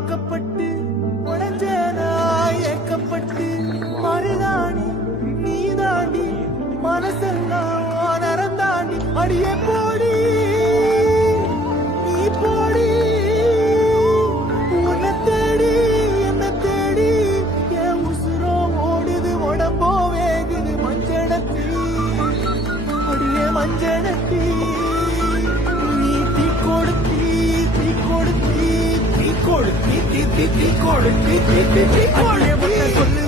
வாக்கப்பட்டு உடஞ்சேனா ஏக்கப்பட்டு மருதாணி நீ தாண்டி மனசெல்லாம் நரந்தாண்டி அடியே போடி நீ போடி உன்னை தேடி என்ன தேடி என் உசுரோ ஓடுது உடம்போ வேகுது மஞ்சளத்தி அடியே மஞ்சளத்தி நீ தீ கொடுத்தி தீ கொடுத்தி தீ கொடுத்தி தீ தீ தீ கொடுத்தி தீ தீ தீ கொடுத்தி சொல்லு